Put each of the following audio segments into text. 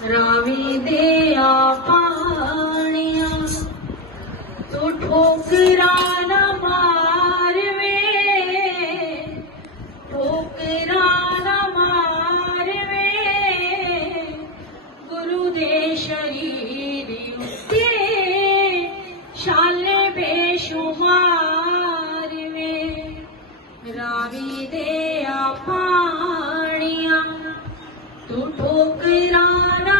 रावी देया पानी उस तो ठोकरा न मारवे ठोकरा न मारवे गुरु देशरी दिसि शाले बेशुमारवे रावी देया आपा ठोकराणा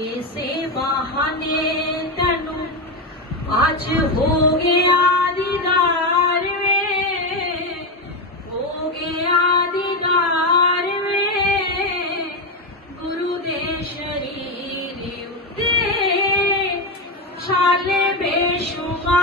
ऐसे बहाने तनु आज हो गया दीदार वे हो गया दीदार वे गुरु दे शरीर उते छाले बेशुमार